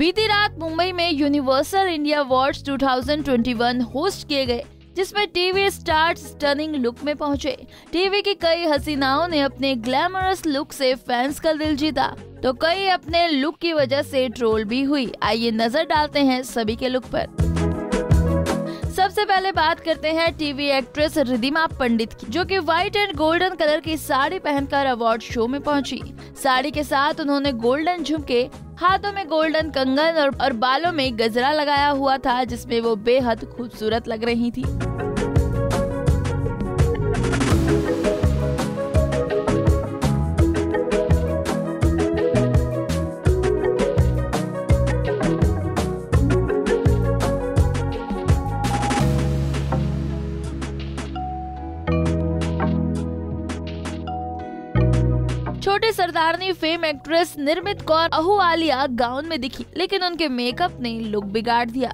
बीती रात मुंबई में यूनिवर्सल इंडिया अवार्ड्स 2021 होस्ट किए गए, जिसमें टीवी स्टार्स स्टनिंग लुक में पहुंचे। टीवी की कई हसीनाओं ने अपने ग्लैमरस लुक से फैंस का दिल जीता, तो कई अपने लुक की वजह से ट्रोल भी हुई। आइए नजर डालते हैं सभी के लुक पर। सबसे पहले बात करते हैं टीवी एक्ट्रेस रिद्धिमा पंडित की, जो कि व्हाइट एंड गोल्डन कलर की साड़ी पहनकर अवार्ड शो में पहुंची। साड़ी के साथ उन्होंने गोल्डन झुमके, हाथों में गोल्डन कंगन और बालों में गजरा लगाया हुआ था, जिसमें वो बेहद खूबसूरत लग रही थी। छोटे सरदारनी फेम एक्ट्रेस निर्मित कौर अहूवालिया गाउन में दिखी, लेकिन उनके मेकअप ने लुक बिगाड़ दिया।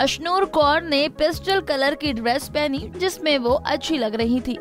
अशनूर कौर ने पेस्टल कलर की ड्रेस पहनी, जिसमें वो अच्छी लग रही थी।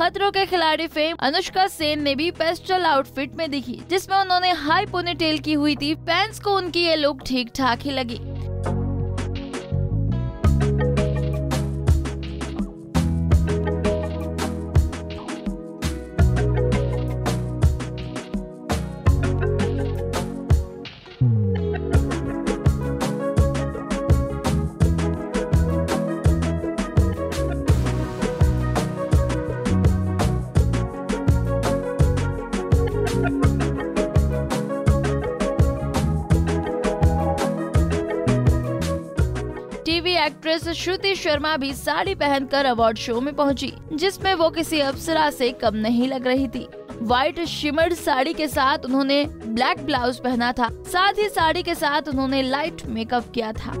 खतरों के खिलाड़ी फेम अनुष्का सेन ने भी पेस्टल आउटफिट में दिखी, जिसमें उन्होंने हाई पोनीटेल की हुई थी। फैंस को उनकी ये लुक ठीक ठाक ही लगी। टीवी एक्ट्रेस श्रुति शर्मा भी साड़ी पहनकर अवार्ड शो में पहुंची, जिसमें वो किसी अप्सरा से कम नहीं लग रही थी। व्हाइट शिमर्ड साड़ी के साथ उन्होंने ब्लैक ब्लाउज पहना था, साथ ही साड़ी के साथ उन्होंने लाइट मेकअप किया था।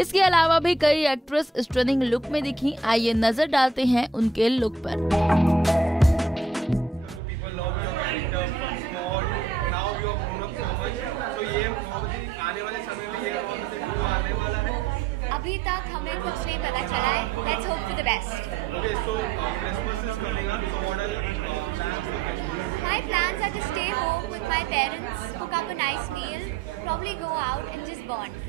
इसके अलावा भी कई एक्ट्रेस स्टनिंग लुक में दिखी। आइए नजर डालते हैं उनके लुक पर। अभी तक हमें कुछ नहीं पता चला है। Let's hope for the best. My plans are to stay home with my parents, cook up a nice meal, probably go out and just bond.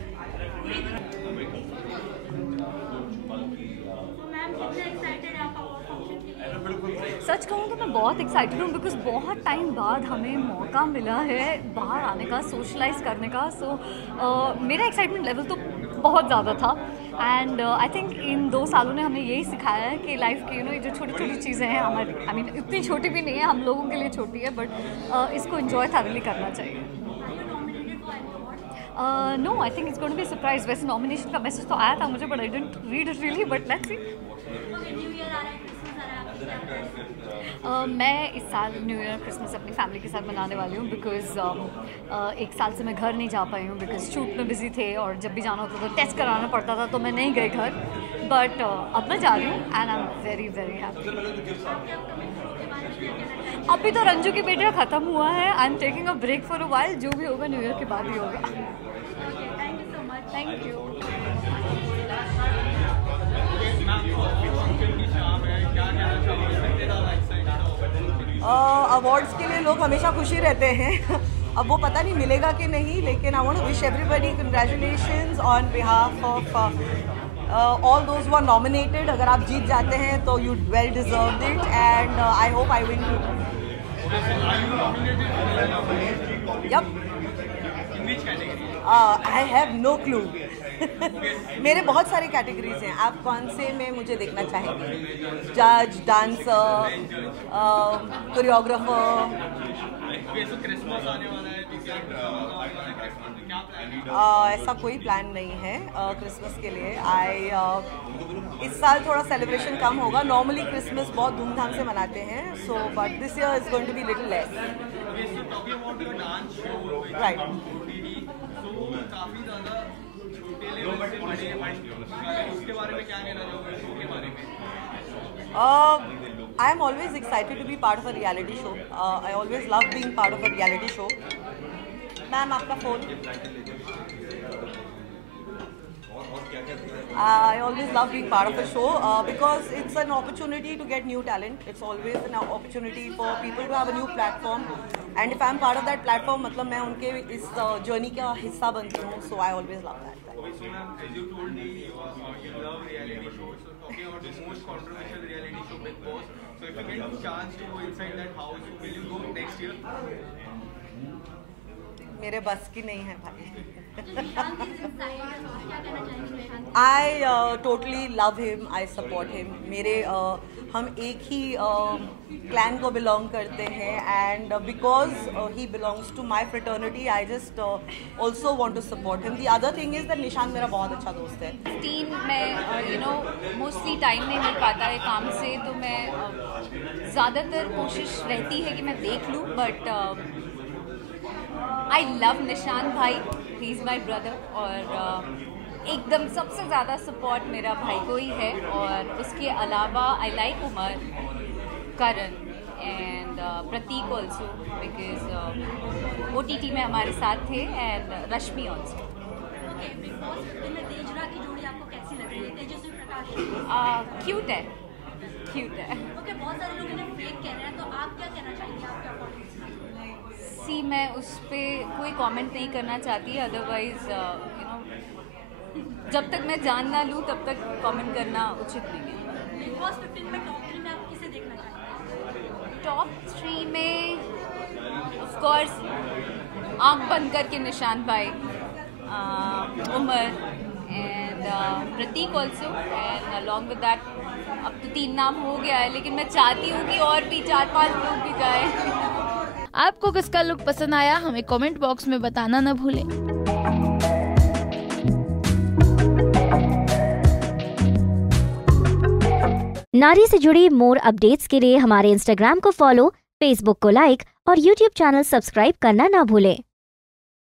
सच कहूँ तो मैं बहुत एक्साइटेड हूँ, बिकॉज बहुत टाइम बाद हमें मौका मिला है बाहर आने का, सोशलाइज करने का। सो मेरा एक्साइटमेंट लेवल तो बहुत ज़्यादा था। एंड आई थिंक इन 2 सालों ने हमें यही सिखाया है कि लाइफ की ये जो छोटी छोटी चीज़ें हैं हमारी, आई मीन इतनी छोटी भी नहीं है, हम लोगों के लिए छोटी है, बट इसको एंजॉय थॉरली करना चाहिए। No, I think it's going to be surprise. वैसे नॉमिनेशन का मैसेज तो आया था मुझे, but I didn't read it really, but let's see. मैं इस साल न्यू ईयर क्रिसमस अपनी फैमिली के साथ मनाने वाली हूँ, बिकॉज़ 1 साल से मैं घर नहीं जा पाई हूँ, बिकॉज़ शूट में बिजी थे और जब भी जाना होता था तो टेस्ट कराना पड़ता था, तो मैं नहीं गई घर। बट अब मैं जा रही हूँ and I am very very happy. अभी तो रंजू की बेटियाँ ख़त्म हुआ है। I am taking a break for a while. जो भी होगा न्यू ईयर के बाद ही होगा। Thank you so much. Thank you. Awards के लिए लोग हमेशा खुशी रहते हैं अब वो पता नहीं मिलेगा कि नहीं, लेकिन I want to wish everybody congratulations on behalf of all those who are nominated. अगर आप जीत जाते हैं तो you well deserved it and I hope I win too. Yup, I have no clue. मेरे बहुत सारे कैटेगरीज हैं. आप कौन से में मुझे देखना चाहेंगे? जज, डांसर, कोरियोग्राफर. ऐसा कोई प्लान नहीं है क्रिसमस के लिए. इस साल थोड़ा सेलिब्रेशन कम होगा. नॉर्मली क्रिसमस बहुत धूमधाम से मनाते हैं, so but this year is going to be little less. Right. I am always excited to be part of a reality show. I always love being part of a reality show. Ma'am आपका phone. I always love being part of a show because it's an opportunity to get new talent. It's always an opportunity for people to have a new platform. And if I'm part of that platform, मतलब मैं उनके इस journey का हिस्सा बनती हूँ. So I always love that. So ma'am, as you told me, you love reality shows. So talking about the most controversial reality show, Bigg Boss. So if you get a chance to go inside that house, will you go next year? मेरे बस की नहीं है भाई. I totally love him. I support him. हम एक ही clan को belong करते हैं and because he belongs to my fraternity, I just also want to support him. The other thing is that निशान मेरा बहुत अच्छा दोस्त है. टीम में मोस्टली टाइम नहीं मिल पाता है काम से, तो मैं ज़्यादातर कोशिश रहती है कि मैं देख लूँ. बट आई लव निशान भाई. He is my brother. और एकदम सबसे ज़्यादा सपोर्ट मेरा भाई को ही है. और उसके अलावा I like Umar, Karan and Pratik also because OTT में हमारे साथ थे, एंड रश्मि ऑल्सो. क्यूट है, क्यूट है. बहुत सारे लोग इन्हें फेक कह रहे हैं, तो आप क्या कहना चाहेंगे? आपका सी मैं उस पर कोई कमेंट नहीं करना चाहती. अदरवाइज जब तक मैं जान ना लूँ तब तक कमेंट करना उचित नहीं है. बिग बॉस 15 में टॉप 3 में आप किसे देखना चाहेंगे? टॉप 3 में ऑफ कोर्स आँख बंद करके निशान भाई, Umar and Pratik also, and along with that अब तो 3 नाम हो गया है, लेकिन मैं चाहती हूँ कि और भी 4-5 लोग भी जाए. आपको किसका लुक पसंद आया हमें कमेंट बॉक्स में बताना न भूलें. नारी से जुड़ी मोर अपडेट्स के लिए हमारे इंस्टाग्राम को फॉलो, फेसबुक को लाइक और यूट्यूब चैनल सब्सक्राइब करना ना भूलें.